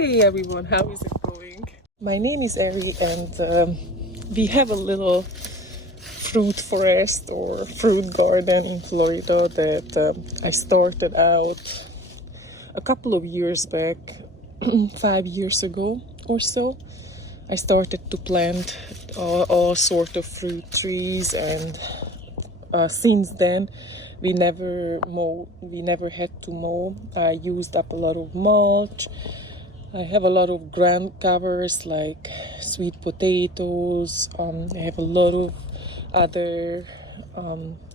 Hey everyone, how is it going? My name is Eri and we have a little fruit forest or fruit garden in Florida that I started out a couple of years back, 5 years ago or so. I started to plant all sort of fruit trees, and since then we never had to mow. I used up a lot of mulch. I have a lot of ground covers like sweet potatoes. I have a lot of other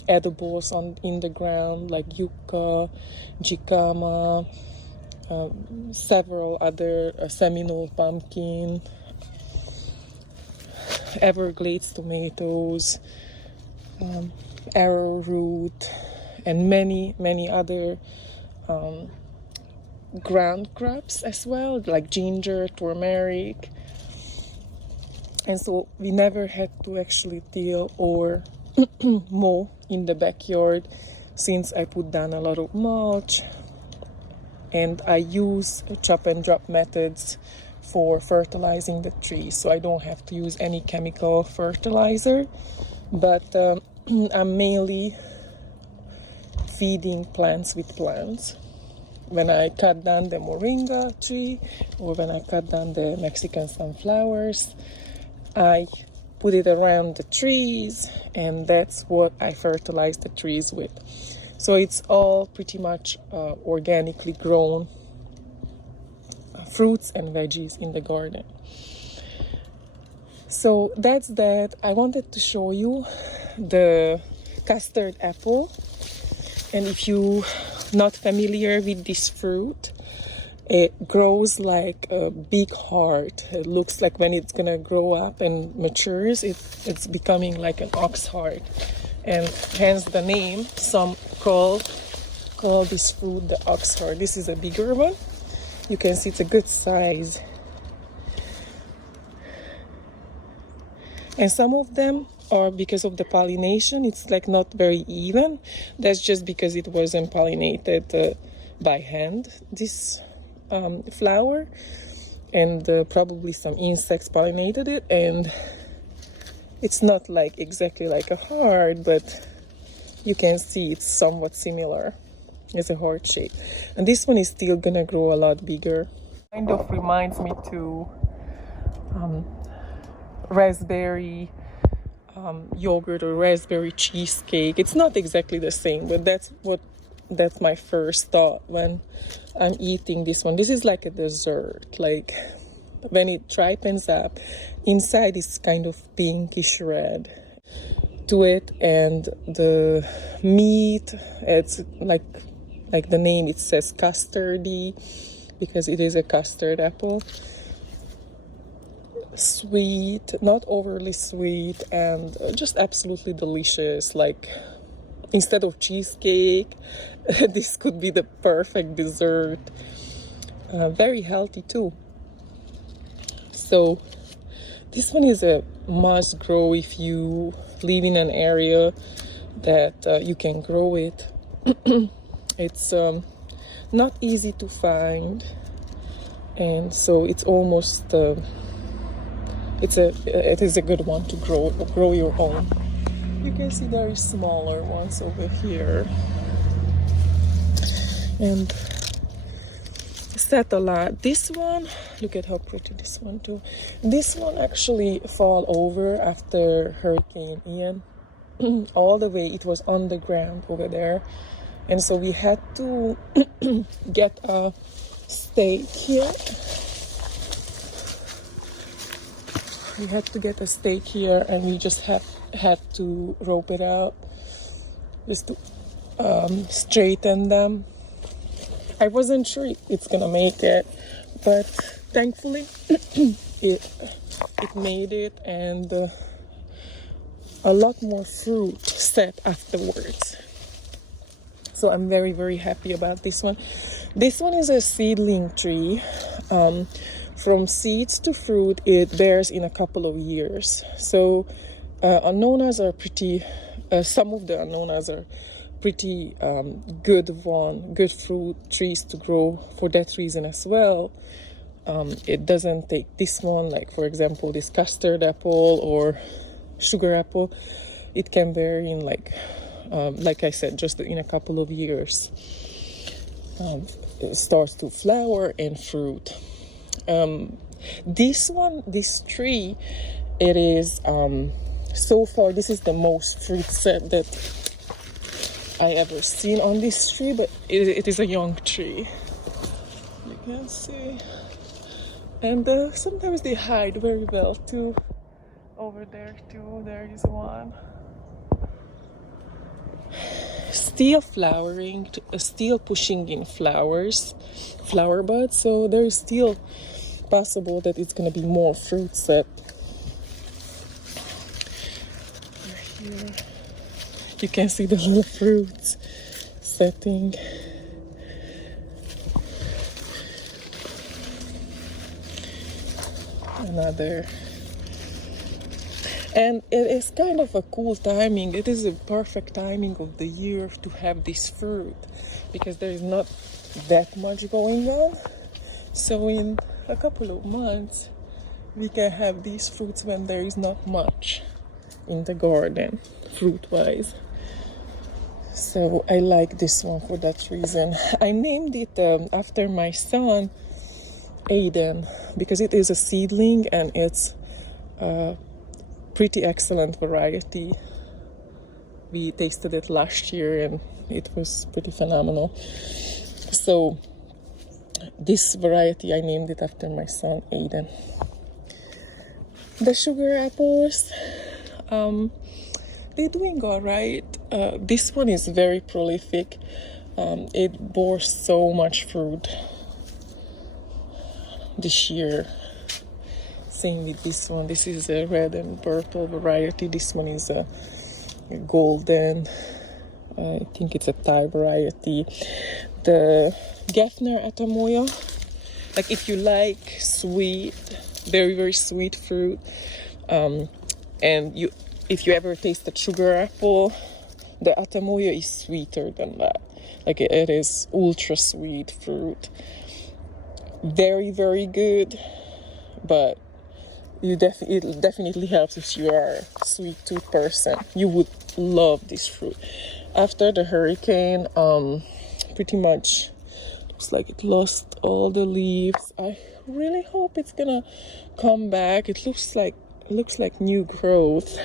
edibles in the ground like yucca, jicama, several other Seminole pumpkin, Everglades tomatoes, arrowroot, and many other ground crops as well, like ginger, turmeric. And so we never had to actually till or mow in the backyard since I put down a lot of mulch, and I use chop and drop methods for fertilizing the trees, so I don't have to use any chemical fertilizer. But I'm mainly feeding plants with plants. When I cut down the moringa tree or when I cut down the Mexican sunflowers, I put it around the trees, and that's what I fertilize the trees with. So it's all pretty much organically grown fruits and veggies in the garden. So that's that. I wanted to show you the custard apple. And if you not familiar with this fruit, it grows like a big heart. It looks like when it's gonna grow up and matures, it's becoming like an ox heart, and hence the name. Some call this fruit the ox heart. This is a bigger one. You can see it's a good size, and some of them are because of the pollination. It's like not very even. That's just because it wasn't pollinated by hand, this flower, and probably some insects pollinated it, and it's not like exactly like a heart, but you can see it's somewhat similar. It's a heart shape, and this one is still gonna grow a lot bigger. Kind of reminds me to raspberry yogurt or raspberry cheesecake. It's not exactly the same, but that's my first thought when I'm eating this one. This is like a dessert. Like when it ripens up, inside is kind of pinkish red to it, and the meat, it's like the name, it says custardy because it is a custard apple. Sweet, not overly sweet, and just absolutely delicious. Like instead of cheesecake, this could be the perfect dessert. Very healthy too. So this one is a must grow if you live in an area that you can grow it. It's not easy to find, and so it's almost it is a good one to grow your own. You can see there is smaller ones over here, and satellite. This one, look at how pretty this one too. This one actually fall over after Hurricane Ian. All the way, it was on the ground over there, and so we had to get a stake here. We had to get a stake here, and we just had to rope it up just to straighten them. I wasn't sure it's gonna make it, but thankfully it made it, and a lot more fruit set afterwards. So I'm very happy about this one. This one is a seedling tree. From seeds to fruit, it bears in a couple of years. So annonas are pretty, some of the annonas are pretty good fruit trees to grow for that reason as well. It doesn't take this one, like for example this custard apple or sugar apple. It can bear in like I said, just in a couple of years, it starts to flower and fruit. This tree, it is so far this is the most fruit set that I ever seen on this tree, but it is a young tree, you can see. And sometimes they hide very well too. Over there too, there is one. Still flowering, still pushing in flower buds, so there's still possible that it's gonna be more fruit set. Here you can see the little fruits setting. Another. And it is kind of a cool timing. It is a perfect timing of the year to have this fruit because there is not that much going on. So in a couple of months, we can have these fruits when there is not much in the garden, fruit-wise. So I like this one for that reason. I named it after my son, Aiden, because it is a seedling and it's pretty excellent variety. We tasted it last year and it was pretty phenomenal. So this variety, I named it after my son Aiden. The sugar apples, they're doing all right. This one is very prolific. It bore so much fruit this year. Same with this one. This is a red and purple variety. This one is a golden. I think it's a Thai variety. The Gefner Atamoya. Like if you like sweet, very very sweet fruit, and if you ever tasted sugar apple, the Atamoya is sweeter than that. Like it is ultra sweet fruit. Very very good, but it definitely helps if you are a sweet tooth person. You would love this fruit. After the hurricane, pretty much looks like it lost all the leaves. I really hope it's gonna come back. It looks like new growth.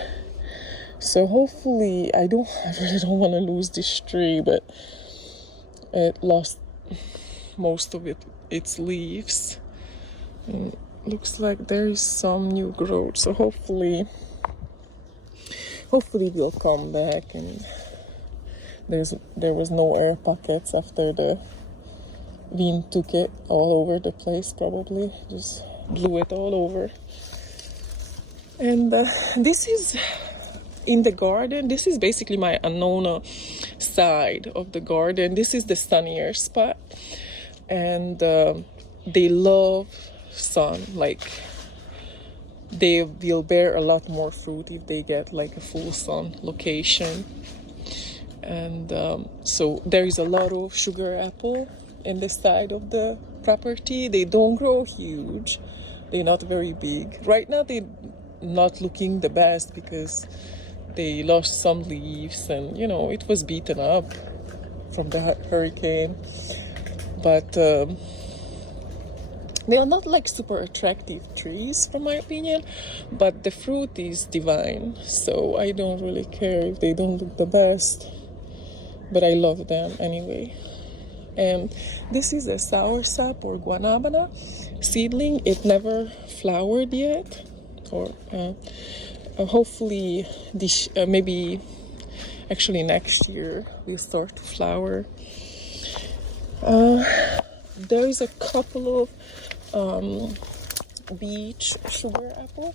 So hopefully, I really don't want to lose this tree, but it lost most of its leaves. And looks like there is some new growth, so hopefully we'll come back. And there was no air pockets after the wind took it all over the place. Probably just blew it all over. And this is in the garden. This is basically my Annona side of the garden. This is the sunnier spot, and they love sun. Like they will bear a lot more fruit if they get like a full sun location. And so there is a lot of sugar apple in this side of the property. They don't grow huge, they're not very big right now. They're not looking the best because they lost some leaves and it was beaten up from the hurricane. But they are not like super attractive trees from my opinion, but the fruit is divine, so I don't really care if they don't look the best, but I love them anyway. And this is a soursop or guanabana seedling. It never flowered yet, or hopefully this maybe actually next year will start to flower. There is a couple of beach sugar apple.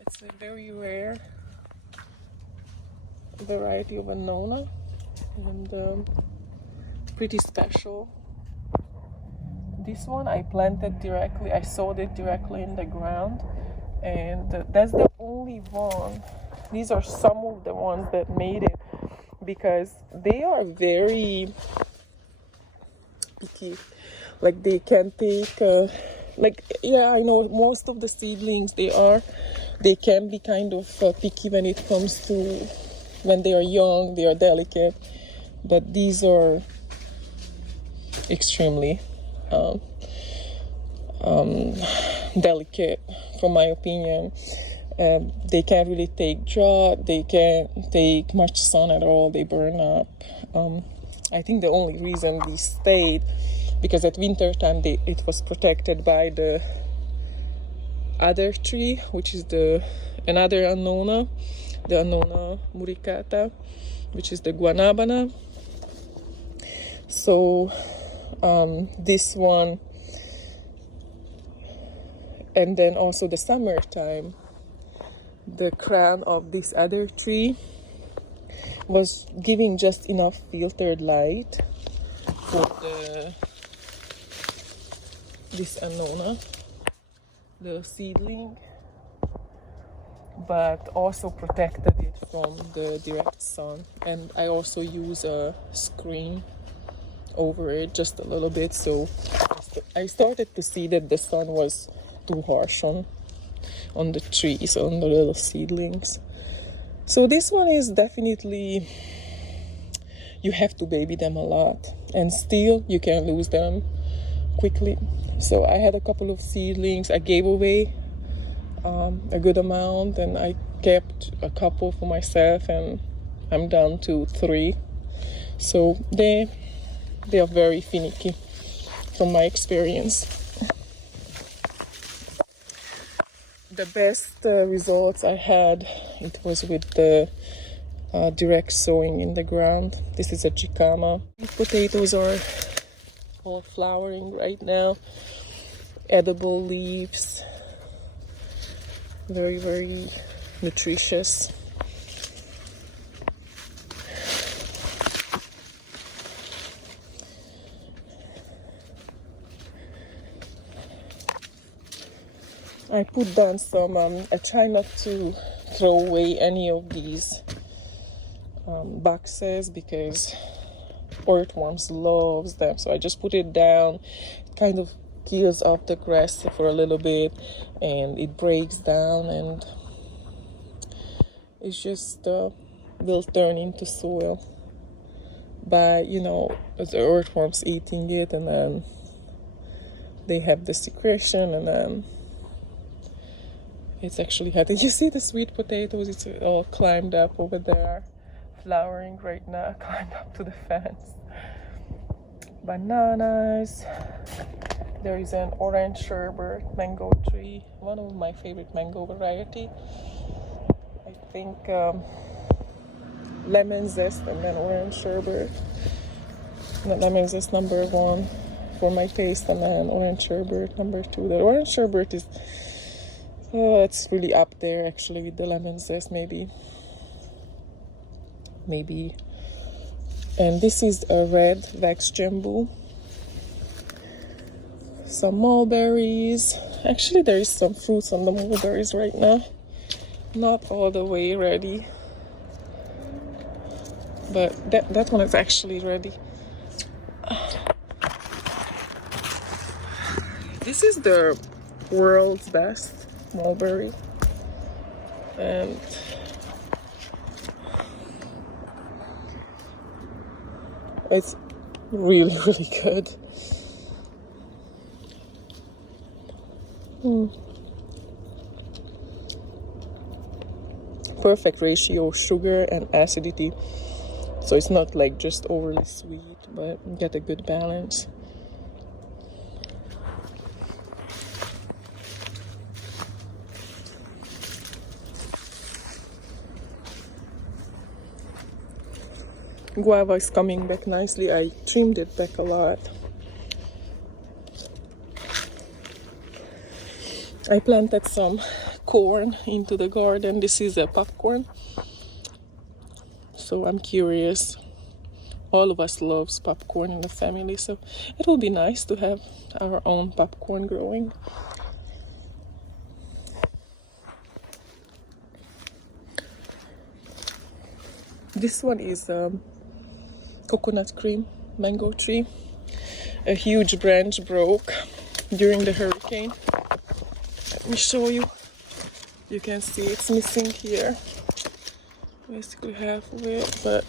It's a very rare variety of Annona and pretty special. This one I planted directly, I sowed it directly in the ground, and that's the only one. These are some of the ones that made it because they are very picky. Like they can take like, yeah, I know most of the seedlings, they can be kind of picky when it comes to when they are young, they are delicate, but these are extremely delicate, from my opinion. They can't really take drought, they can't take much sun at all, they burn up. I think the only reason we stayed, because at winter time it was protected by the other tree, which is another annona, the Annona muricata, which is the guanabana. So this one, and then also the summertime, the crown of this other tree was giving just enough filtered light for this Annona, the seedling, but also protected it from the direct sun. And I also use a screen over it just a little bit, so I started to see that the sun was too harsh on the trees, on the little seedlings. So this one is definitely, you have to baby them a lot, and still you can lose them quickly. So I had a couple of seedlings, I gave away a good amount, and I kept a couple for myself, and I'm down to 3. So they are very finicky from my experience. The best results I had, it was with the direct sowing in the ground. This is a jicama. Potatoes are all flowering right now. Edible leaves. Very, very nutritious. I put down some, I try not to throw away any of these boxes because earthworms loves them. So I just put it down. It kind of kills off the grass for a little bit, and it breaks down, and it's just will turn into soil by, the earthworms eating it, and then they have the secretion, and then it's actually healthy. You see the sweet potatoes, it's all climbed up over there, flowering right now, climbed up to the fence. Bananas. There is an orange sherbet mango tree, one of my favorite mango variety. I think lemon zest and then orange sherbet. Lemon zest number 1 for my taste, and then orange sherbet number 2. The orange sherbet is it's really up there actually with the lemon zest, maybe. And this is a red wax jambu. Some mulberries. Actually, there is some fruits on the mulberries right now. Not all the way ready, but that one is actually ready. This is the world's best mulberry, and it's really, really good. Perfect ratio of sugar and acidity, so it's not like just overly sweet, but you get a good balance. Guava is coming back nicely. I trimmed it back a lot. I planted some corn into the garden. This is a popcorn. So I'm curious. All of us loves popcorn in the family, so it will be nice to have our own popcorn growing. This one is coconut cream mango tree. A huge branch broke during the hurricane. Let me show you. You can see it's missing here, basically half of it, but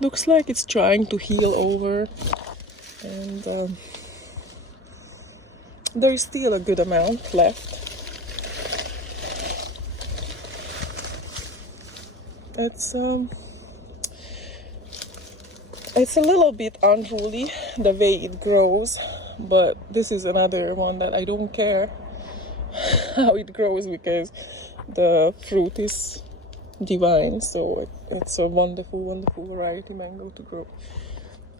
looks like it's trying to heal over, and there is still a good amount left. It's a little bit unruly the way it grows, but this is another one that I don't care how it grows because the fruit is divine. So it's a wonderful, wonderful variety mango to grow.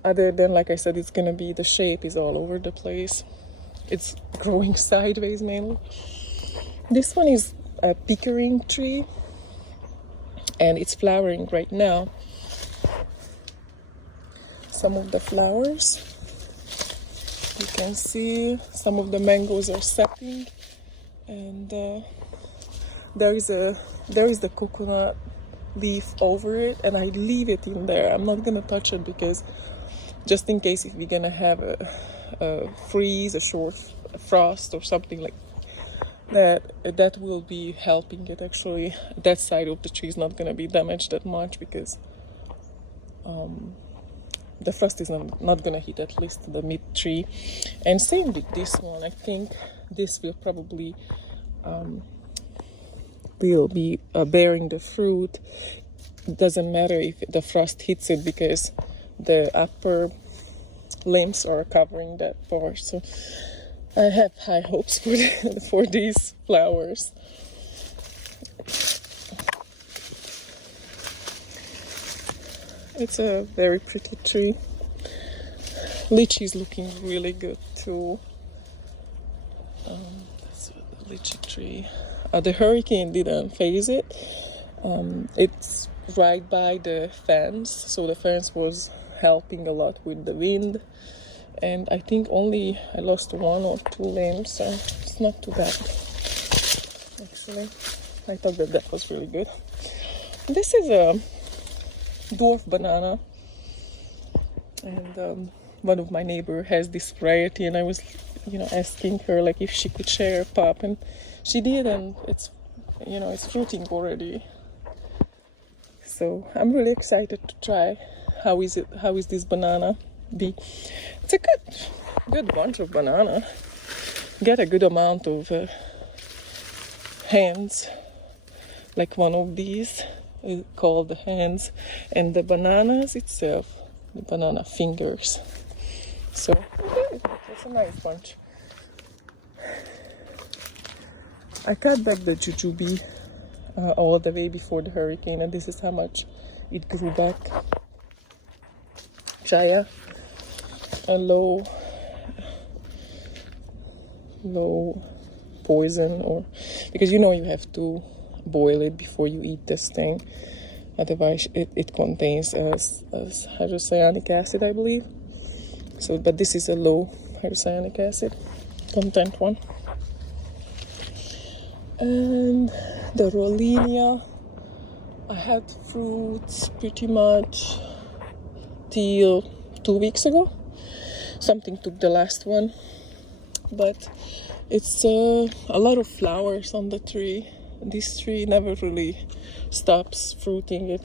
Other than, like I said, it's gonna be, the shape is all over the place. It's growing sideways mainly. This one is a pickering tree, and it's flowering right now. Some of the flowers, you can see some of the mangoes are setting, and there is the coconut leaf over it, and I leave it in there. I'm not gonna touch it because just in case if we're gonna have a freeze, a short frost or something like that, that will be helping it. Actually, that side of the tree is not gonna be damaged that much because the frost is not gonna hit at least the mid tree. And same with this one. I think this will probably will be bearing the fruit. It doesn't matter if the frost hits it because the upper limbs are covering that part. So I have high hopes for these flowers. It's a very pretty tree. Lychee is looking really good too. That's the lychee tree. The hurricane didn't phase it. It's right by the fence, so the fence was helping a lot with the wind. And I think only I lost 1 or 2 limbs, so it's not too bad. Actually, I thought that was really good. This is a dwarf banana, and one of my neighbor has this variety, and I was, asking her like if she could share a pop, and she did, and it's fruiting already. So I'm really excited to try. How is this banana be? It's a good bunch of banana. Get a good amount of hands, like one of these is called the hands, and the bananas itself, the banana fingers. So it's a nice bunch. I cut back the jujube all the way before the hurricane, and this is how much it grew back. Chaya, a low poison, or because you have to boil it before you eat this thing, otherwise it contains hydrocyanic acid, I believe. So, but this is a low hydrocyanic acid content one. And the Rollinia, I had fruits pretty much till 2 weeks ago. Something took the last one, but it's a lot of flowers on the tree. This tree never really stops fruiting. It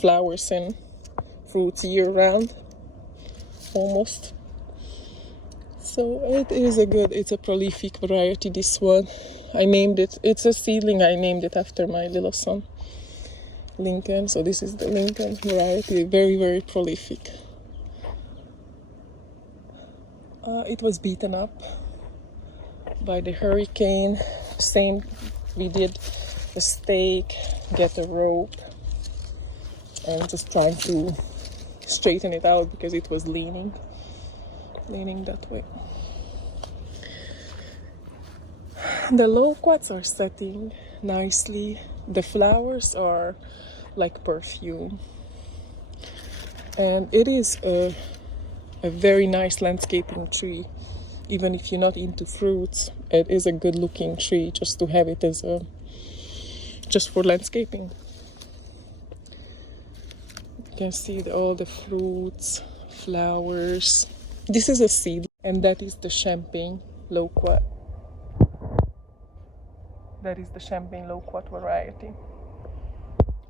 flowers and fruits year round, almost. So it's a prolific variety, this one. I named it, it's a seedling, I named it after my little son, Lincoln. So this is the Lincoln variety, very, very prolific. It was beaten up by the hurricane. Same, we did a stake, get a rope, and just trying to straighten it out because it was leaning that way. The loquats are setting nicely. The flowers are like perfume, and it is a very nice landscaping tree. Even if you're not into fruits, it is a good looking tree just to have it as just for landscaping. You can see all the fruits, flowers. This is a seed. And that is the champagne loquat. That is the champagne loquat variety.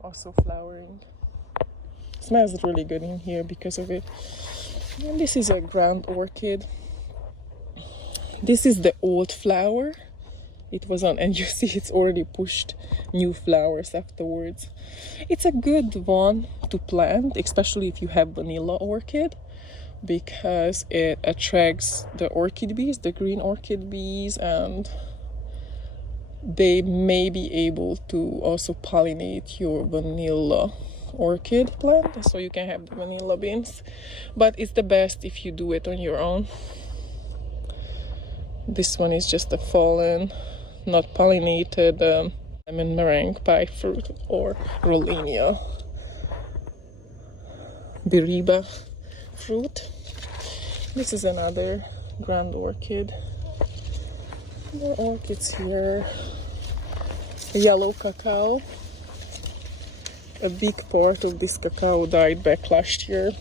Also flowering. Smells really good in here because of it. And this is a ground orchid. This is the old flower. It was on, and you see it's already pushed new flowers afterwards. It's a good one to plant, especially if you have vanilla orchid, because it attracts the orchid bees, the green orchid bees, and they may be able to also pollinate your vanilla orchid plant, so you can have the vanilla beans. But it's the best if you do it on your own. This one is just a fallen, not pollinated lemon meringue pie fruit, or Rollinia biriba fruit. This is another grand orchid. More orchids here. Yellow cacao. A big part of this cacao died back last year.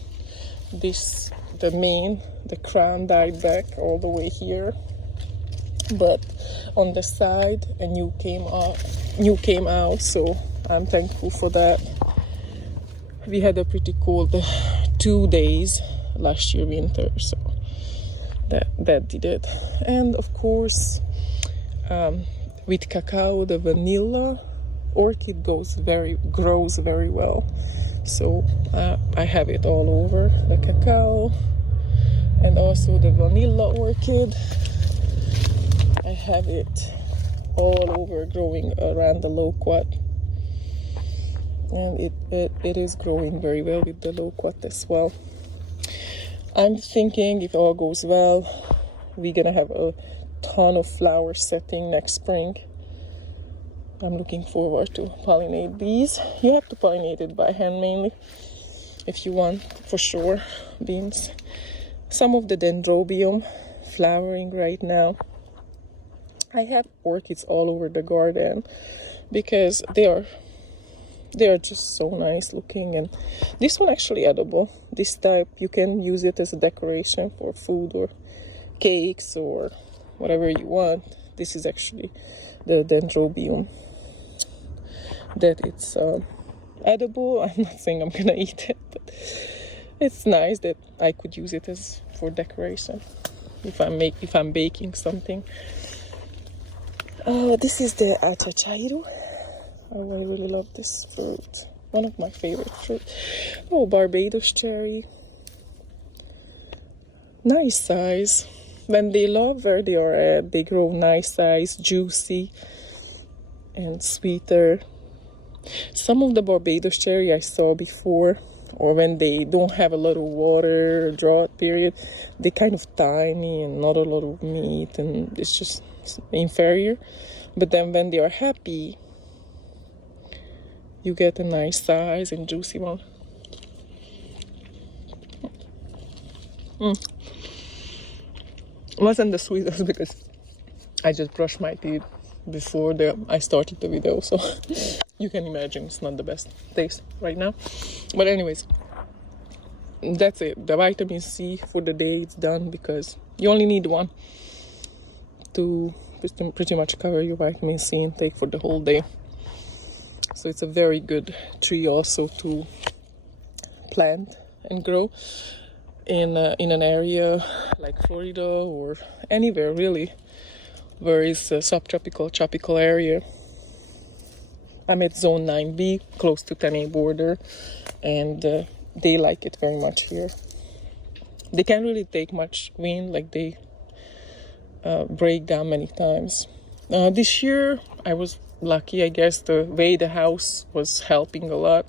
The crown died back all the way here. But on the side a new came out, so I'm thankful for that. We had a pretty cold 2 days last year winter, so that did it. And of course with cacao, the vanilla orchid grows very well, so I have it all over, the cacao and also the vanilla orchid. I have it all over, growing around the loquat, and it is growing very well with the loquat as well. I'm thinking if all goes well, we're gonna have a ton of flowers setting next spring. I'm looking forward to pollinate these. You have to pollinate it by hand mainly if you want, for sure, beans. Some of the dendrobium flowering right now. I have orchids all over the garden because they are just so nice looking. And this one actually edible. This type, you can use it as a decoration for food or cakes or whatever you want. This is actually the dendrobium, that it's edible. I'm not saying I'm gonna eat it, but it's nice that I could use it as for decoration if I'm baking something. This is the achachairu. Oh, I really love this fruit. One of my favorite fruit. Oh, Barbados cherry. Nice size. When they love where they are at, they grow nice size, juicy, and sweeter. Some of the Barbados cherry I saw before, or when they don't have a lot of water, drought period, they're kind of tiny and not a lot of meat, and it's just inferior. But then when they are happy, you get a nice size and juicy one. Wasn't the sweetest because I just brushed my teeth before I started the video, so you can imagine it's not the best taste right now. But anyways, that's it. The vitamin C for the day is done, because you only need one to pretty much cover your vitamin C intake for the whole day. So it's a very good tree also to plant and grow in an area like Florida or anywhere really where it's a subtropical, tropical area. I'm at zone 9B, close to 10A border, and they like it very much here. They can't really take much wind, like they break down many times. This year I was lucky, I guess, the way the house was helping a lot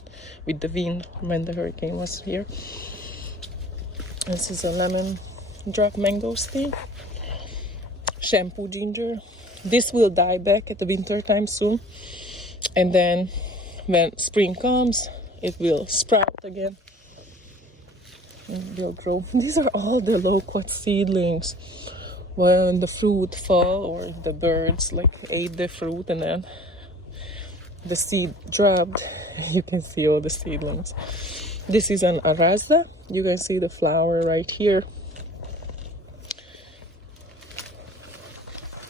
with the wind when the hurricane was here. This is a lemon drop mangosteen. Shampoo ginger. This will die back at the winter time soon, and then when spring comes it will sprout again and will grow. These are all the loquat seedlings. When the fruit fall, or the birds like ate the fruit and then the seed dropped, you can see all the seedlings. This is an arazda. You can see the flower right here.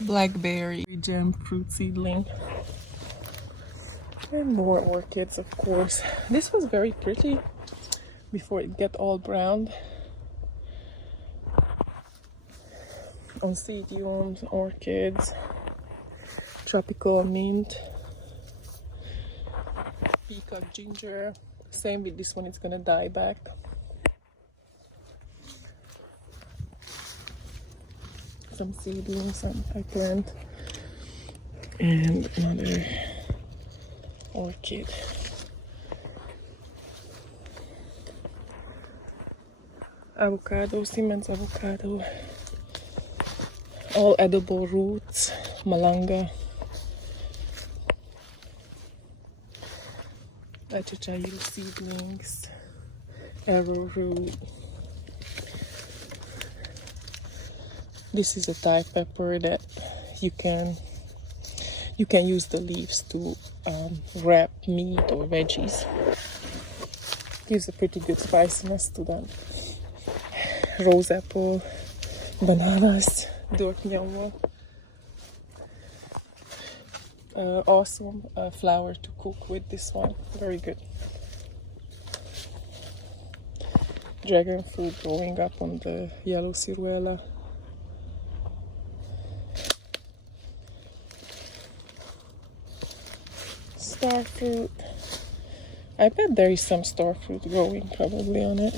blackberry gem fruit seedling. And more orchids, of course. This was very pretty before it get all brown. Oncidiums, orchids, tropical mint, peacock ginger. Same with this one, it's gonna die back. Some seedlings I plant, and another orchid. Avocado, Siemens avocado. All edible roots, malanga, achachayu seedlings, arrowroot. This is a Thai pepper that you can use the leaves to wrap meat or veggies. Gives a pretty good spiciness to them. Rose apple, bananas, dorknyama. Awesome flour to cook with this one. Very good. Dragon fruit growing up on the yellow ciruela. Star fruit. I bet there is some star fruit growing probably on it.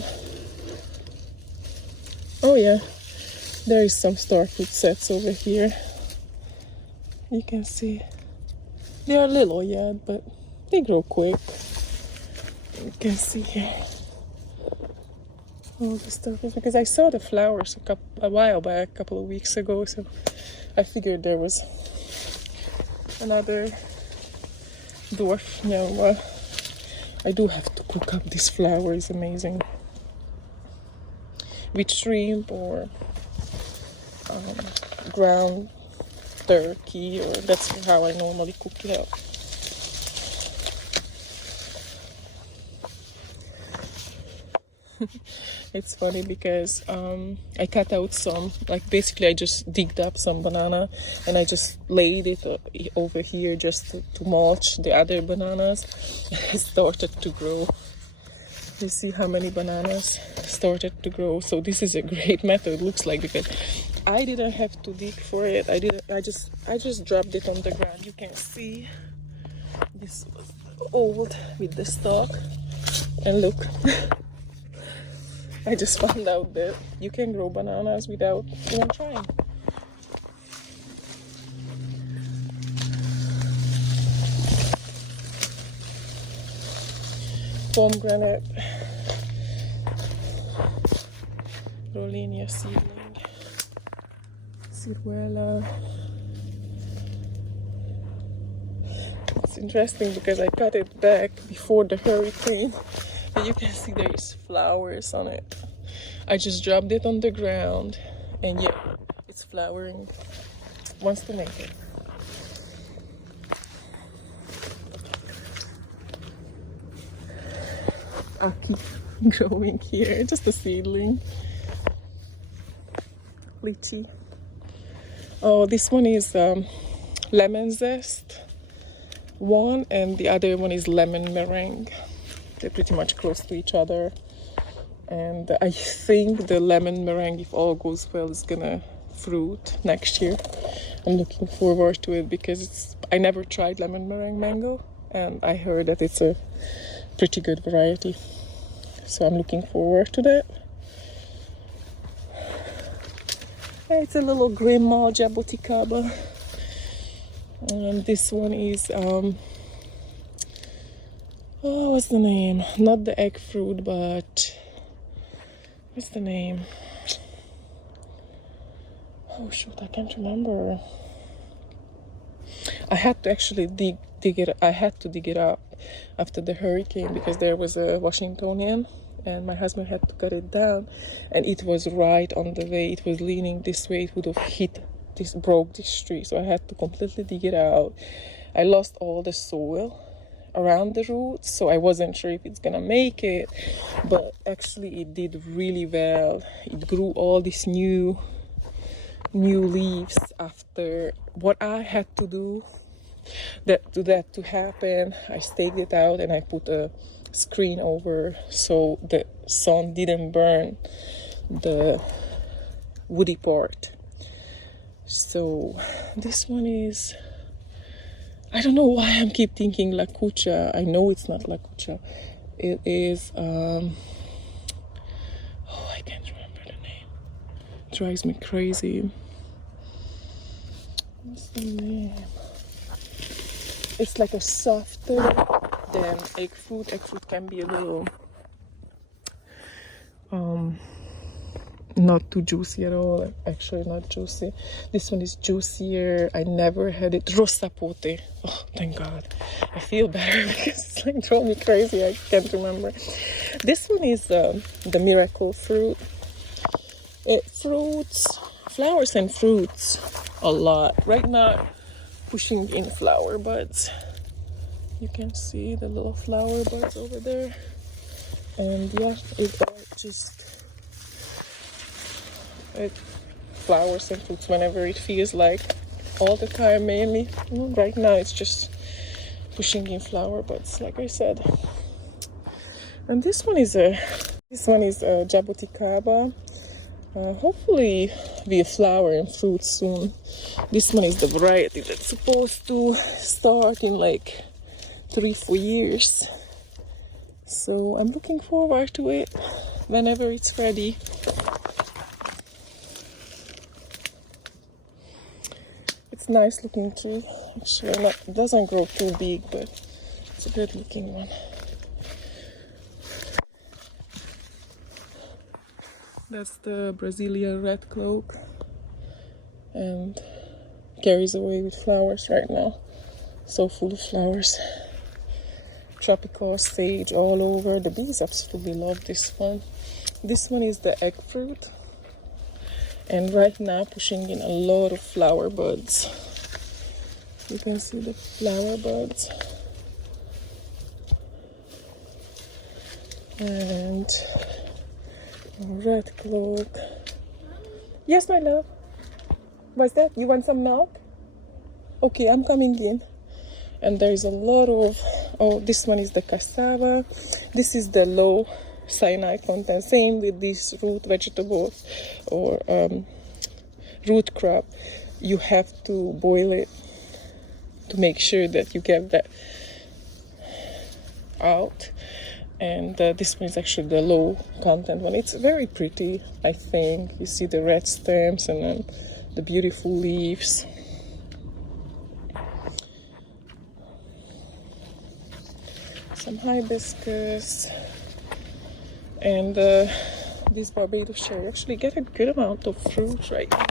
Oh yeah, there is some star fruit sets over here. You can see they are little yet, but they grow quick. You can see here all the stuff, because I saw the flowers a while back, a couple of weeks ago, so I figured there was another dwarf nyama. I do have to cook up this flour, it's amazing. With shrimp or ground turkey, or that's how I normally cook it up. It's funny because I cut out some, like basically I just digged up some banana and I just laid it over here just to mulch the other bananas. It started to grow. You see how many bananas started to grow. So this is a great method, looks like, because I didn't have to dig for it. I just dropped it on the ground. You can see this was old with the stalk, and look. I just found out that you can grow bananas without even trying. Pomegranate, Rollinia seedling, ciruela. It's interesting because I cut it back before the hurricane. And you can see there is flowers on it. I just dropped it on the ground, and yeah, it's flowering. Wants to make it. I'll keep growing here. Just a seedling. Lychee. Oh, this one is lemon zest one, and the other one is lemon meringue. They're pretty much close to each other, and I think the lemon meringue, if all goes well, is gonna fruit next year. I'm looking forward to it because I never tried lemon meringue mango, and I heard that it's a pretty good variety, so I'm looking forward to that. It's a little grandma jaboticaba, and this one is oh, what's the name? Not the egg fruit, but what's the name? Oh shoot, I can't remember. I had to actually dig it. I had to dig it up after the hurricane because there was a Washingtonian, and my husband had to cut it down, and it was right on the way. It was leaning this way. It would have broke this tree. So I had to completely dig it out. I lost all the soil around the roots, so I wasn't sure if it's gonna make it, but actually it did really well. It grew all these new new leaves after what I had to do to happen. I staked it out and I put a screen over so the sun didn't burn the woody part. So this one is, I don't know why I'm keep thinking Lacucha. I know it's not Lacucha. It is I can't remember the name. It drives me crazy. What's the name? It's like a softer than egg fruit. Egg fruit can be a little not too juicy at all. Actually not juicy. This one is juicier. I never had it. Rosapote. Oh, thank God. I feel better because it's like drove me crazy. I can't remember. This one is the miracle fruit. It fruits, flowers and fruits a lot. Right now, pushing in flower buds. You can see the little flower buds over there. And yeah, it all just it flowers and fruits whenever it feels like, all the time mainly. Right now it's just pushing in flower buds, like I said. And this one is a jabuticaba. Hopefully be flower and fruit soon. This one is the variety that's supposed to start in like 3-4 years. So I'm looking forward to it whenever it's ready. It's a nice looking tree. Actually, it doesn't grow too big, but it's a good looking one. That's the Brazilian red cloak, and carries away with flowers right now. So full of flowers. Tropical sage all over. The bees absolutely love this one. This one is the egg fruit, and right now pushing in a lot of flower buds. You can see the flower buds. And red cloak. Yes, my love. What's that? You want some milk? Okay, I'm coming in. And there's a lot of, this one is the cassava. This is the low cyanide content. Same with these root vegetables or root crop. You have to boil it to make sure that you get that out. And this one is actually the low content one. It's very pretty, I think. You see the red stems and then the beautiful leaves. Some hibiscus. And this Barbados cherry actually get a good amount of fruit right now.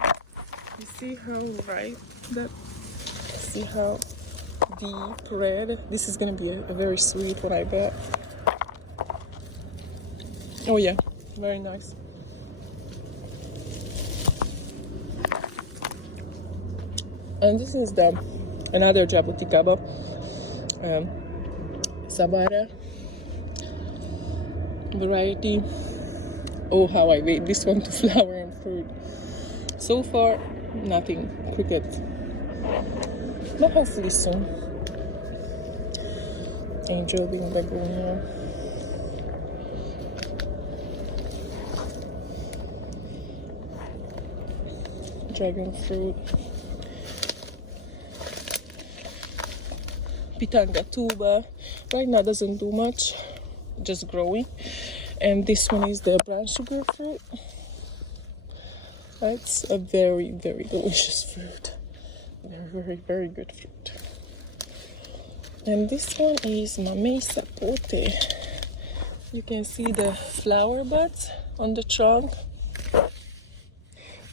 You see how ripe that? See how deep red? This is gonna be a very sweet one, I bet. Oh yeah, very nice. And this is another jabuticaba, Sabara variety. Oh, how I wait this one to flower and fruit. So far, nothing. Cricket. But hopefully soon. Angel wing begonia. Dragon fruit. Pitanga tuba. Right now doesn't do much, just growing. And this one is the brown sugar fruit. It's a very, very delicious fruit. Very, very, very good fruit. And this one is Mamey sapote. You can see the flower buds on the trunk.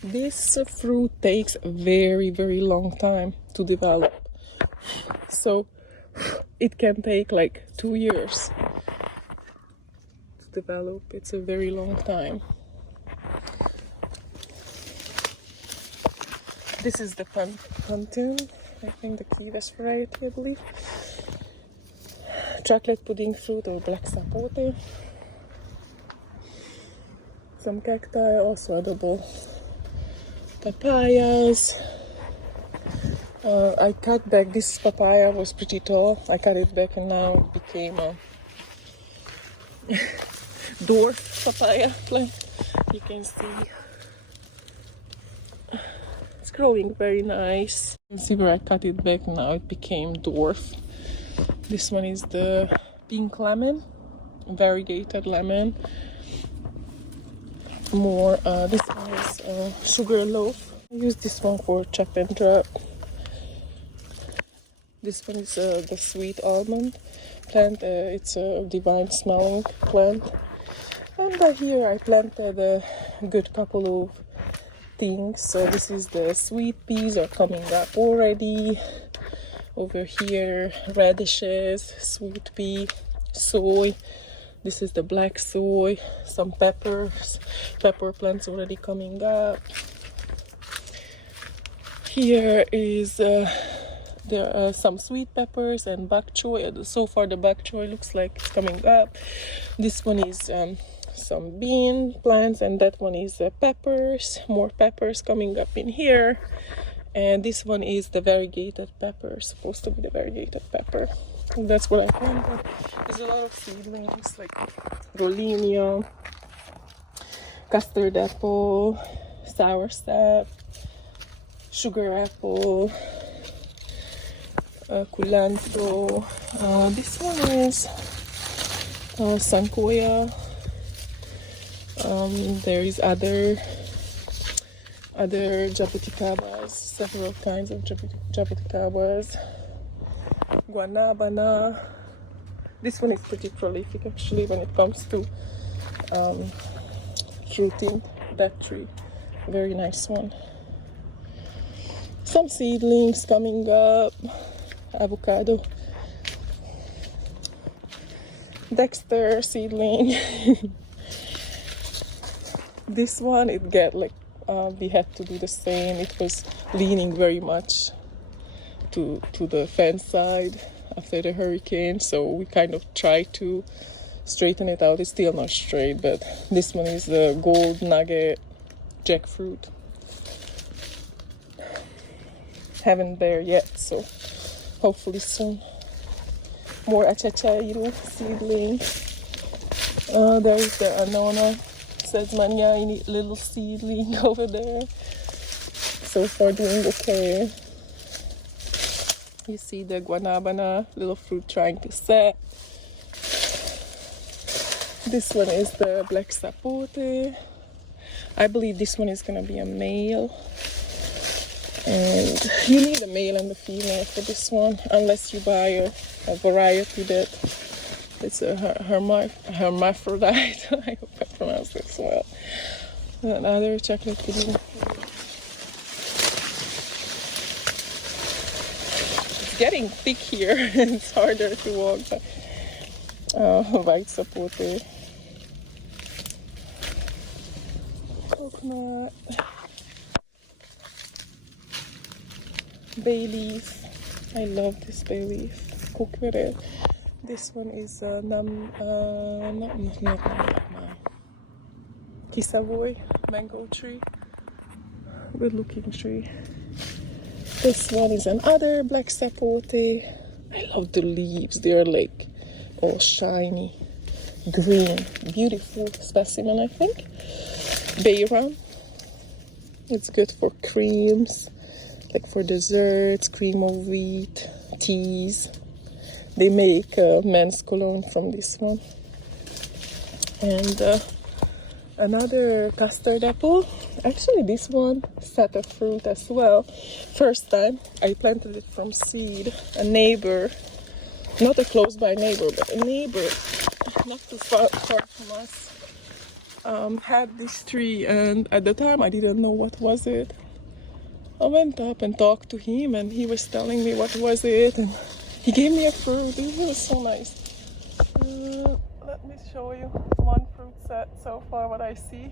This fruit takes a very, very long time to develop. So it can take like 2 years to develop. It's a very long time. This is the Pantun, I think the Key West variety, I believe. Chocolate pudding fruit or black sapote. Some cacti, also edible. papayas. I cut back, this papaya was pretty tall. I cut it back and now it became a dwarf papaya plant. You can see it's growing very nice. You can see where I cut it back, now it became dwarf. This one is the pink lemon, variegated lemon. More, this one is sugar loaf. I use this one for chop and drop. This one is the sweet almond plant. It's a divine smelling plant. And here I planted a good couple of things. So this is the sweet peas are coming up already. Over here, radishes, sweet pea, soy. This is the black soy, some peppers, pepper plants already coming up. Here is there are some sweet peppers and bok choy. So far the bok choy looks like it's coming up. This one is some bean plants, and that one is peppers, more peppers coming up in here. And this one is the variegated pepper, supposed to be the variegated pepper. And that's what I planted. There's a lot of seedlings like Rollinia, custard apple, soursop, sugar apple, culantro. This one is sankoya. There is other jabuticabas, several kinds of jabuticabas. Guanabana. This one is pretty prolific actually when it comes to fruiting. That tree, very nice one. Some seedlings coming up. Avocado. Dexter seedling. This one, it get like we had to do the same. It was leaning very much to the fence side after the hurricane, so we kind of tried to straighten it out. It's still not straight, but this one is the gold nugget jackfruit. Haven't there yet, so hopefully soon. More achachairo seedling. There is the Annona Sesmania little seedling over there. So far doing okay. You see the guanabana, little fruit trying to set. This one is the black sapote. I believe this one is gonna be a male. And you need a male and a female for this one, unless you buy a variety that it's a hermaphrodite. I hope I pronounced this well. Another chocolate pudding. It's getting thick here. It's harder to walk. White sapote. Coconut. Bay leaf. I love this bay leaf. Cook with it. This one is Kisavoy mango tree. Good looking tree. This one is another black sapote. I love the leaves. They are like all shiny, green, beautiful specimen, I think. Bayram. It's good for creams. Like for desserts, cream of wheat, teas. They make men's cologne from this one. And another custard apple. Actually, this one set a fruit as well. First time I planted it from seed. A neighbor, not a close by neighbor, but a neighbor not too far from us, had this tree, and at the time I didn't know what was it. I went up and talked to him, and he was telling me what was it, and he gave me a fruit. It was so nice. Let me show you one fruit set so far, what I see.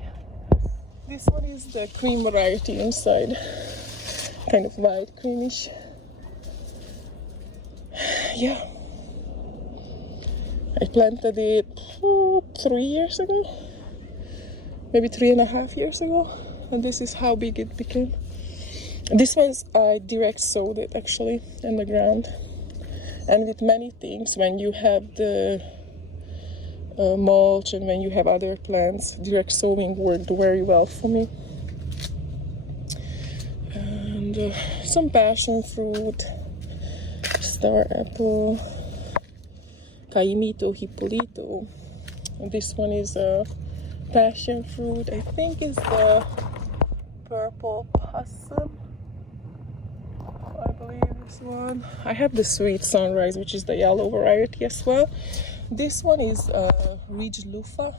This one is the cream variety inside, kind of white, creamish. Yeah, I planted it 3 years ago, maybe 3.5 years ago. and this is how big it became. This one's I direct sowed it actually in the ground. And with many things, when you have the mulch and when you have other plants, direct sowing worked very well for me. And some passion fruit, star apple, Caimito Hippolito. And this one is a passion fruit. I think it's the purple possum. I believe this one. I have the sweet sunrise, which is the yellow variety as well. This one is Ridge Lufa.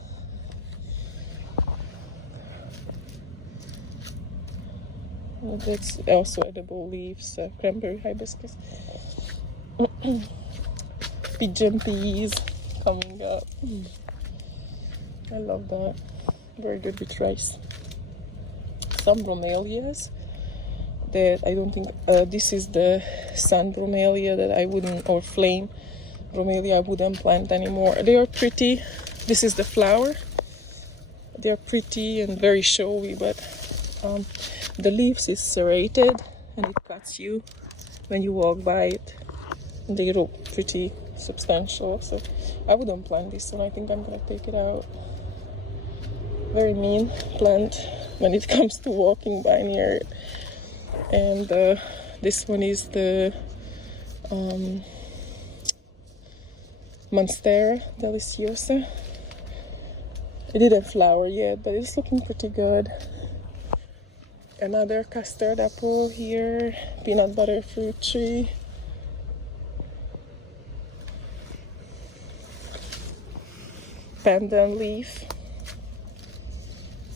That's also edible leaves, cranberry hibiscus. Pigeon peas coming up. I love that. Very good with rice. Some bromelias that I don't think, this is the sun bromelia that I wouldn't, or flame bromelia I wouldn't plant anymore. They are pretty. This is the flower. They are pretty and very showy, but the leaves is serrated and it cuts you when you walk by it. And they look pretty substantial, so I wouldn't plant this one. I think I'm gonna take it out. Very mean plant when it comes to walking by near it. And this one is the Monstera Deliciosa. It didn't flower yet, but it's looking pretty good. Another custard apple here, peanut butter fruit tree. Pandan leaf.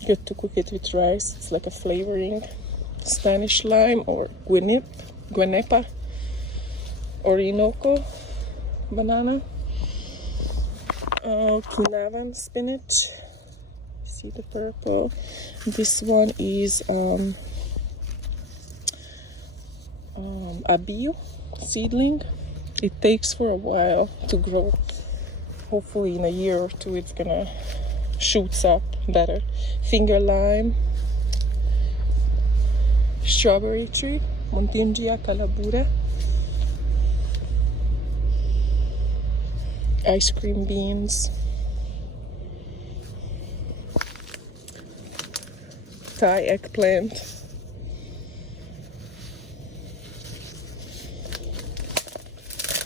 Good to cook it with rice. It's like a flavoring. Spanish lime or Guanepa. Orinoco banana. Kinavan spinach. See the purple. This one is Abio seedling. It takes for a while to grow. Hopefully in a year or two it's gonna shoots up better. Finger lime. Strawberry tree. Montingia calabura. Ice cream beans. Thai eggplant.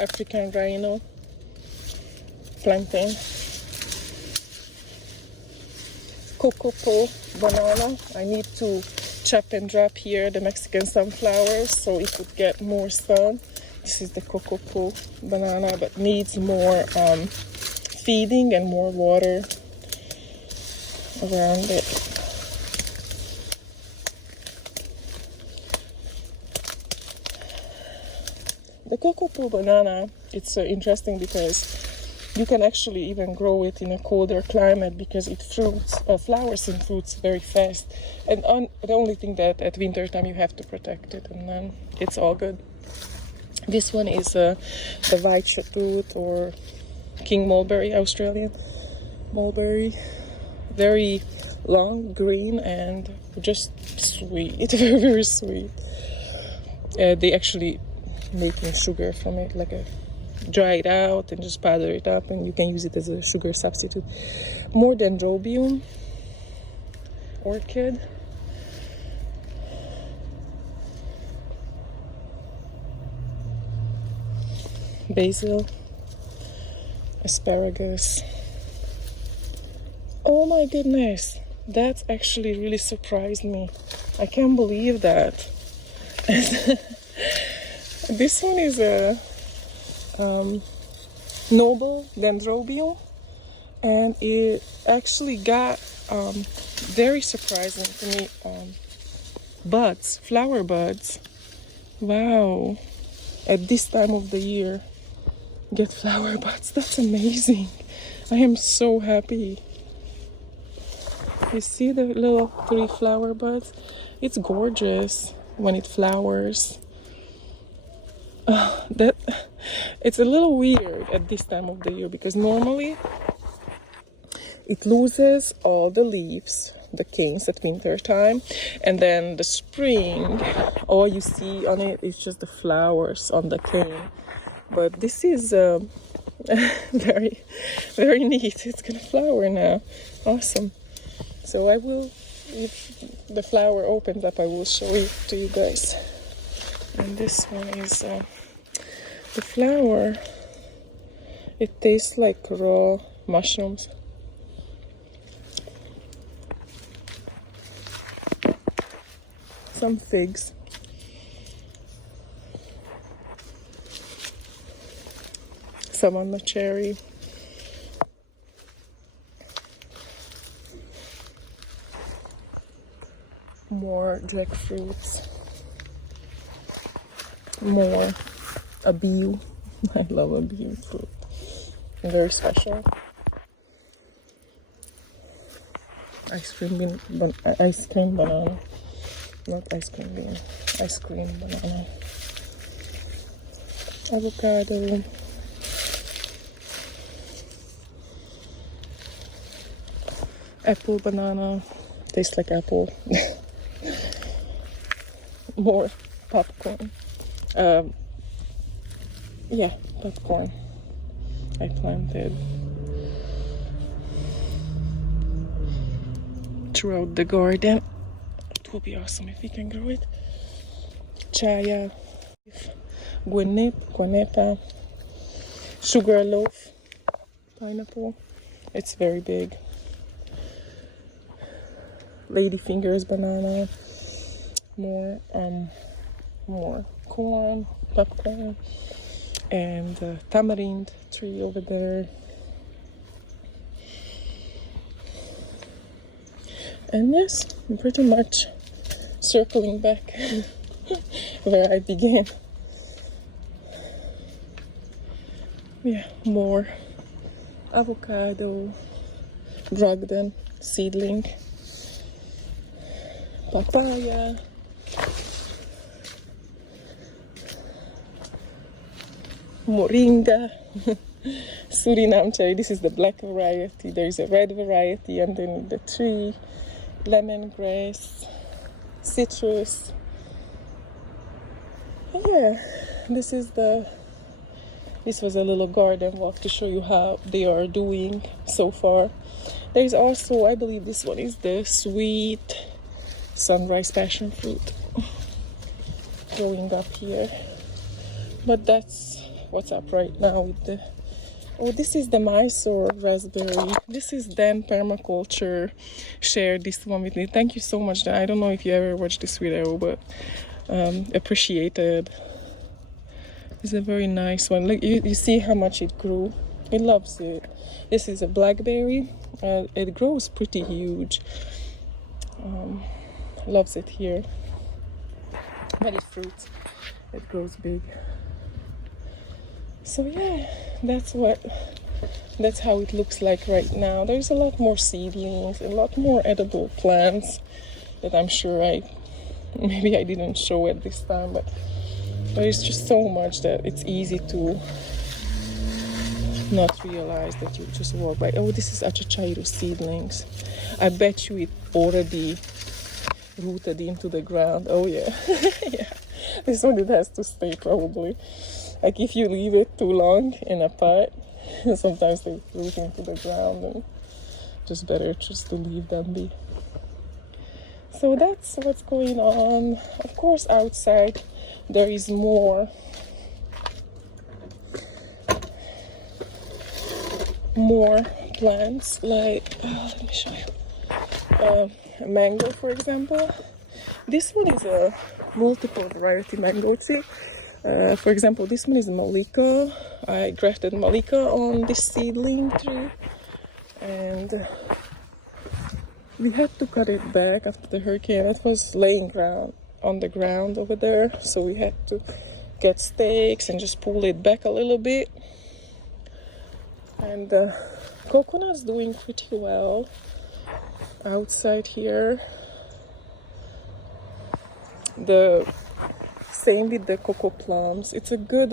African rhino. Plantain. Cocoa po banana. I need to chop and drop here the Mexican sunflowers so it could get more sun. This is the cocoa po banana, but needs more feeding and more water around it. The cocoa po banana, it's interesting because you can actually even grow it in a colder climate because it flowers and fruits very fast. And the only thing that at winter time you have to protect it, and then it's all good. This one is the white shatut or king mulberry, Australian mulberry. Very long, green, and just sweet. Very, very sweet. They actually making sugar from it, like dry it out and just powder it up, and you can use it as a sugar substitute. More dendrobium orchid. Basil, asparagus. Oh my goodness, that actually really surprised me. I can't believe that. This one is a noble dendrobium, and it actually got very surprising to me buds, flower buds. Wow, at this time of the year get flower buds. That's amazing. I am so happy. You see the little 3 flower buds? It's gorgeous when it flowers. That it's a little weird at this time of the year because normally it loses all the leaves the canes at winter time, and then the spring, all you see on it is just the flowers on the cane. But this is very, very neat. It's gonna flower now. Awesome. So I will, if the flower opens up, I will show it to you guys. And this one is the flower. It tastes like raw mushrooms. Some figs. Some on the cherry. More jackfruits. More abiu. I love abiu fruit. Very special. Ice cream banana. Not ice cream bean. Ice cream banana. Avocado. Apple banana. Tastes like apple. More popcorn. Yeah, popcorn. I planted throughout the garden. It will be awesome if we can grow it. Chaya, guanepa, sugarloaf, pineapple. It's very big. Ladyfingers banana. More corn, popcorn, and tamarind tree over there. And yes, I'm pretty much circling back where I began. Yeah, more avocado, Bragden seedling, papaya, moringa, Suriname cherry. This is the black variety. There is a red variety underneath the tree. Lemongrass, citrus. Yeah, this was a little garden walk to show you how they are doing so far. There is also, I believe this one is the sweet sunrise passion fruit growing up here. But that's what's up right now with the... Oh, this is the Mysore raspberry. This is Dan Permaculture shared this one with me. Thank you so much, Dan. I don't know if you ever watched this video, but appreciated. It's a very nice one. Look, you see how much it grew. It loves it. This is a blackberry. It grows pretty huge. Loves it here. But it fruits. It grows big. So yeah, that's how it looks like right now. There's a lot more seedlings, a lot more edible plants that I'm sure maybe I didn't show at this time, but there's just so much that it's easy to not realize that you just walk by. Oh, this is Achachairu seedlings. I bet you it already rooted into the ground. Oh yeah. Yeah, this one it has to stay probably. Like if you leave it too long in a pot, sometimes they root into the ground, and just better just to leave them be. So that's what's going on. Of course, outside there is more plants, like let me show you. Mango, for example. This one is a multiple variety mango tree. For example, this one is Malika. I grafted Malika on this seedling tree, and we had to cut it back after the hurricane. It was laying on the ground over there, so we had to get stakes and just pull it back a little bit. And coconut's doing pretty well outside here. The same with the cocoa plums. It's a good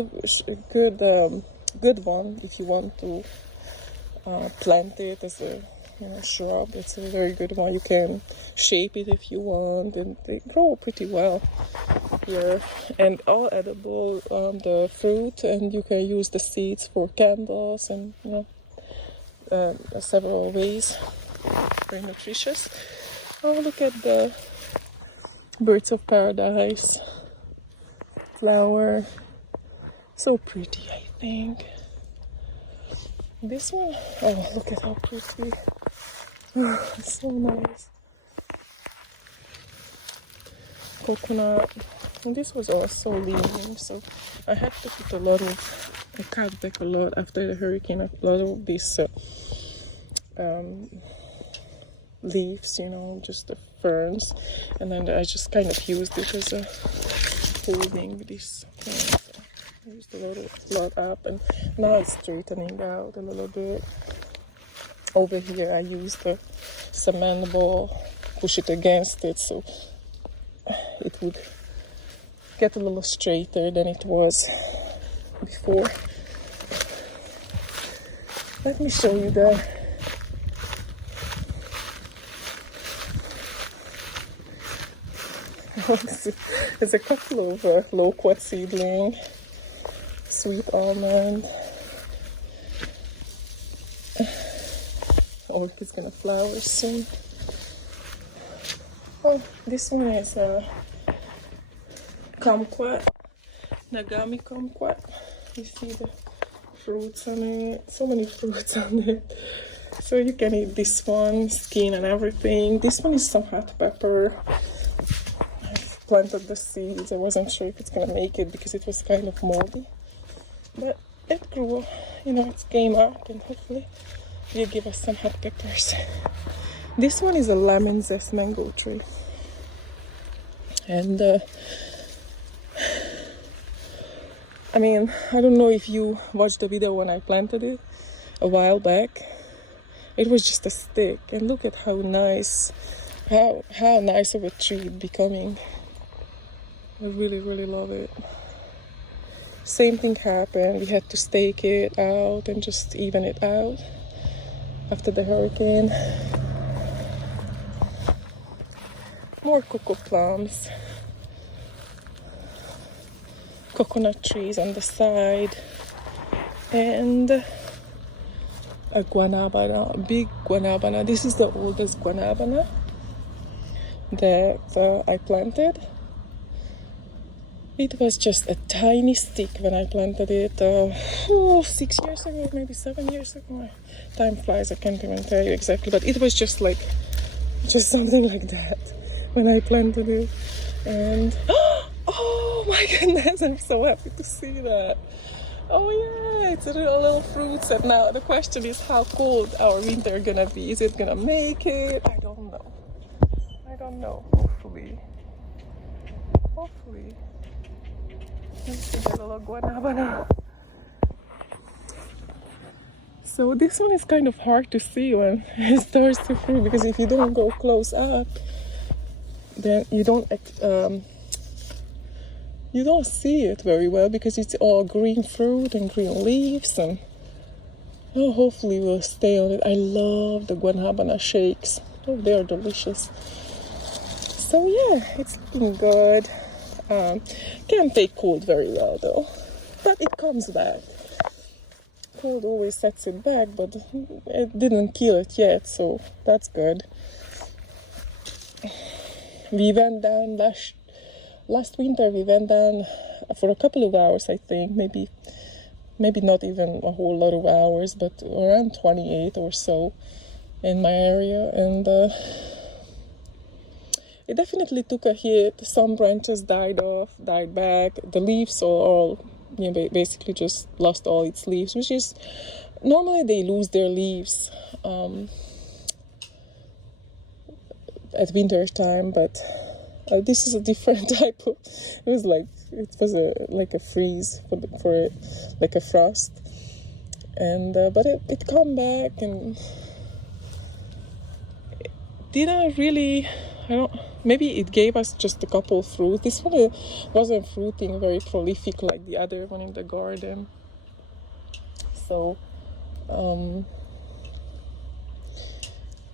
one if you want to plant it as a shrub. It's a very good one. You can shape it if you want, and they grow pretty well here. And all edible, the fruit, and you can use the seeds for candles and several ways. Very nutritious. Oh, look at the birds of paradise flower. So pretty, I think. This one, oh, look at how pretty. Oh, it's so nice. Coconut. And this was also leaning, so I had to put I cut back a lot after the hurricane, a lot of these leaves, just the ferns, and then I just kind of used it as a holding this thing. I used a lot up, and now it's straightening out a little bit. Over here I used the cement ball, push it against it so it would get a little straighter than it was before. Let me show you there's a couple of loquat seedling, sweet almond. Orchid's gonna flower soon. Oh, this one is kumquat, Nagami kumquat. You see the fruits on it, so many fruits on it. So you can eat this one, skin and everything. This one is some hot pepper. I've planted the seeds. I wasn't sure if it's gonna make it because it was kind of moldy, but it grew, it came out, and hopefully will give us some hot peppers. This one is a lemon zest mango tree, and I don't know if you watched the video when I planted it a while back. It was just a stick, and look at how nice of a tree it's becoming. I really, really love it. Same thing happened. We had to stake it out and just even it out after the hurricane. More cocoa plums, coconut trees on the side, and a guanabana, a big guanabana. This is the oldest guanabana that I planted. It was just a tiny stick when I planted it 6 years ago, maybe 7 years ago. Time flies, I can't even tell you exactly, but it was just something like that when I planted it. And oh my goodness, I'm so happy to see that. Oh yeah, it's a little fruit set. Now the question is how cold our winter gonna be. Is it gonna make it? I don't know. Hopefully. Let's see the little guanabana. So this one is kind of hard to see when it starts to fruit, because if you don't go close up, then you don't see it very well, because it's all green fruit and green leaves, and hopefully we'll stay on it. I love the guanabana shakes. Oh, they are delicious. So yeah, it's looking good. Can't take cold very well though, but it comes back. Cold always sets it back, but it didn't kill it yet, so that's good. We went down last winter. We went down for a couple of hours, I think, maybe not even a whole lot of hours, but around 28 or so in my area, and it definitely took a hit. Some branches died back. The leaves are all, basically just lost all its leaves, which is, normally they lose their leaves at winter time, but this is a different type of, it was like a freeze for like a frost, and but it come back, and it didn't really, maybe it gave us just a couple of fruits. This one wasn't fruiting very prolific like the other one in the garden. So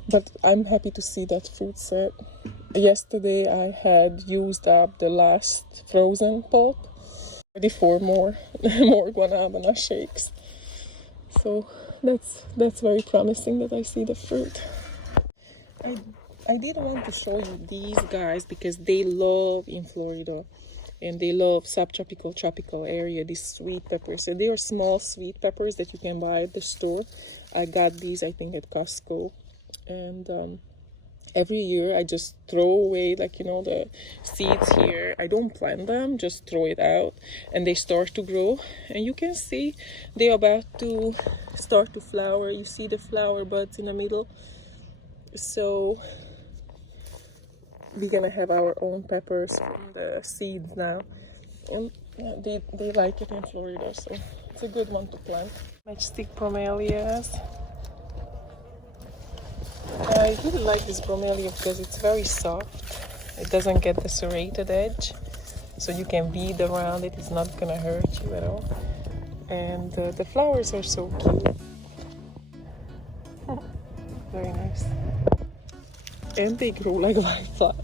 But I'm happy to see that fruit set. Yesterday I had used up the last frozen pot, ready for more more guanabana shakes. So that's very promising that I see the fruit. I did want to show you these guys because they love in Florida, and they love subtropical tropical area these sweet peppers. So they are small sweet peppers that you can buy at the store. I got these, I think, at Costco, and every year I just throw away, like, you know, the seeds here. I don't plant them, just throw it out, and they start to grow. And you can see they're about to start to flower. You see the flower buds in the middle. So we're gonna have our own peppers from the seeds now, and they like it in Florida, so it's a good one to plant. Matchstick bromelias. I really like this bromelia because it's very soft. It doesn't get the serrated edge, so you can weed around it. It's not gonna hurt you at all. And the flowers are so cute. Very nice. And they grow like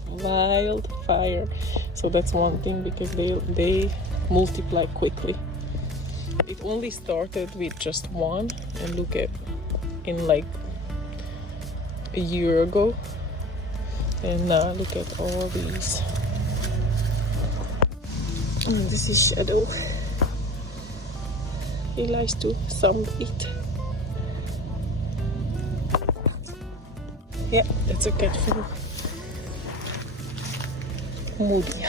wildfire. So that's one thing, because they multiply quickly. It only started with just one, and look at, in like a year ago, and now look at all these. And this is Shadow. He likes to sunbathe. Yeah, that's a cat food. Moody.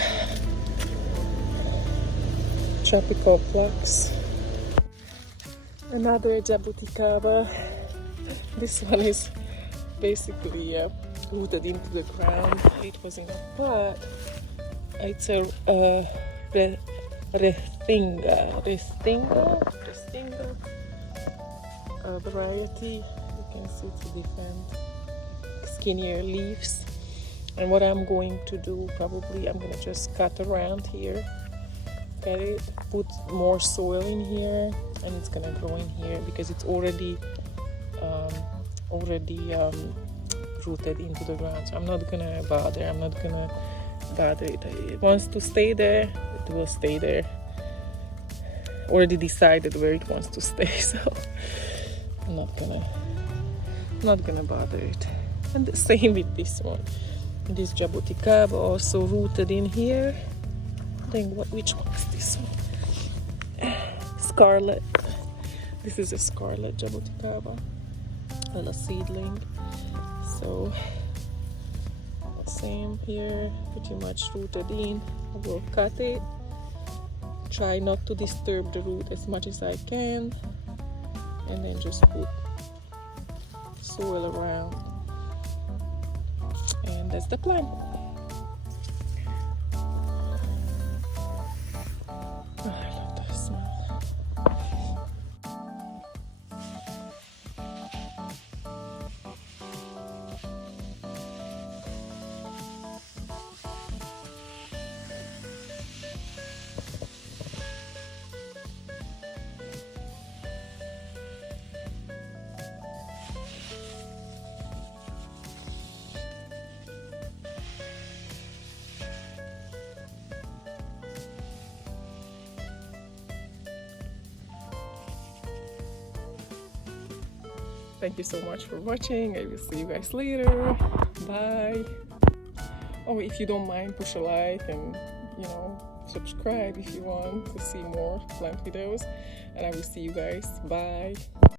Tropical flux. Another jabuticaba. This one is basically rooted into the ground. It was in a pot. It's a Restinga variety. You can see it's different, skinnier leaves. And what I'm going to do, probably I'm gonna just cut around here, cut it, put more soil in here, and it's gonna grow in here because it's already rooted into the ground. So I'm not gonna bother it. It wants to stay there, it will stay there. Already decided where it wants to stay, so I'm not gonna bother it. And the same with this one. This jabuticaba also rooted in here. Then which one is this one? Scarlet. This is a scarlet jabuticaba, little seedling. So same here, pretty much rooted in. I will cut it. Try not to disturb the root as much as I can, and then just put soil around. And that's the plan. I love that smell. Thank you so much for watching. I will see you guys later. Bye. Oh, if you don't mind, push a like and, you know, subscribe if you want to see more plant videos. And I will see you guys. Bye.